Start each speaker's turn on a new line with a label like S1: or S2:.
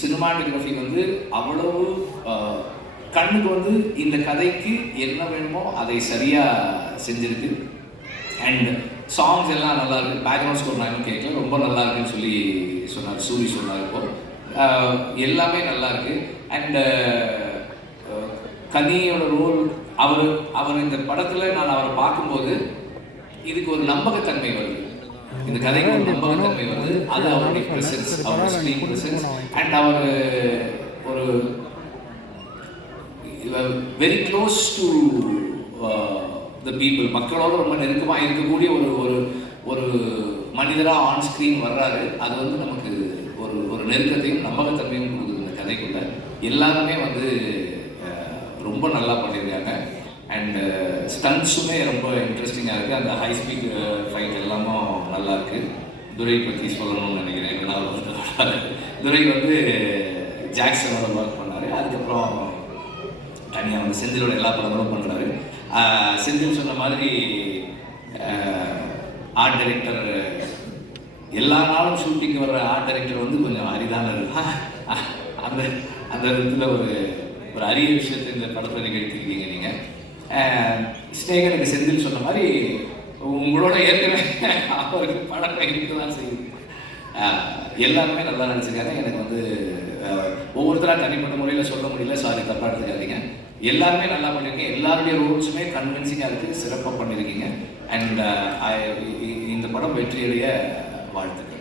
S1: Cinematography வந்து அவ்வளவு கண்ணுக்கு வந்து இந்த கதைக்கு என்ன வேணுமோ அதை சரியாக செஞ்சிருக்கு. அண்ட் சாங்ஸ் எல்லாம் நல்லா இருக்கு. பேக்ரவுண்ட் ஸ்கோர் நான் இன்னும் கேட்கல. ரொம்ப நல்லா இருக்குன்னு சொல்லி சொன்னார் சூரி சொன்னார் இப்போ. எல்லாமே நல்லா இருக்கு. அண்ட் கனியோட ரோல் அவர் அவர் இந்த படத்தில் நான் அவரை பார்க்கும்போது இதுக்கு ஒரு நம்பகத்தன்மை வருது. இந்த கதைக்கு ஒரு நம்பகத்தன்மை வருது. அது அவருடைய பிரசன்ஸ் அவருடைய ஸ்க்ரீன் பிரசன்ஸ் அண்ட் அவர் ஒரு very close to the people மக்களோட ரொம்ப நெருக்கமாக இருக்கக்கூடிய ஒரு ஒரு ஒரு மனிதராக ஆன் ஸ்க்ரீன் வர்றாரு. அது வந்து நமக்கு ஒரு ஒரு நெருக்கத்தையும் நம்பகத்தன்மையும் கொடுக்குது இந்த கதைக்குள்ள. எல்லாருமே வந்து ரொம்ப நல்லா பண்ணியிருக்காங்க. அண்ட் ஸ்டன்ஸுமே ரொம்ப இன்ட்ரெஸ்டிங்காக இருக்குது அந்த ஹை ஸ்பீட் ஃபைட் எல்லாம் துரை பற்றி சொல்லணும்னு நினைக்கிறேன் ஏன்னா வந்து துரை வந்து ஜாக்சனோட ஒர்க் பண்ணார். அதுக்கப்புறம் தனியாக வந்து செந்திலோட எல்லா படங்களும் பண்ணுறாரு செந்தில் சொன்ன மாதிரி ஆர்ட் டைரக்டர் எல்லா நாளும் ஷூட்டிங் வர்ற ஆர்ட் டைரக்டர் வந்து கொஞ்சம் அரிதானது அந்த அந்த இடத்துல ஒரு ஒரு அரிய விஷயத்தை இந்த படத்தில் நிகழ்த்திருக்கீங்க நீங்கள் ஸ்னேகனுக்கு செந்தில் சொன்ன மாதிரி உங்களோட ஏற்கனவே அவருக்கு படம் இருக்க தான் செய்யுது. எல்லாருமே நல்லா நினச்சிக்காங்க எனக்கு வந்து ஒவ்வொருத்தராக தனிப்பட்ட முறையில் சொல்ல முடியல. சாரி தப்பாக எடுத்துக்காதீங்க. எல்லாருமே நல்லா பண்ணியிருக்கீங்க. எல்லாருடைய ரோல்ஸுமே கன்வின்சிங்காக இருக்குது சிறப்பாக பண்ணியிருக்கீங்க. அண்ட் இந்த படம் வெற்றியடைய வாழ்த்துக்கள்.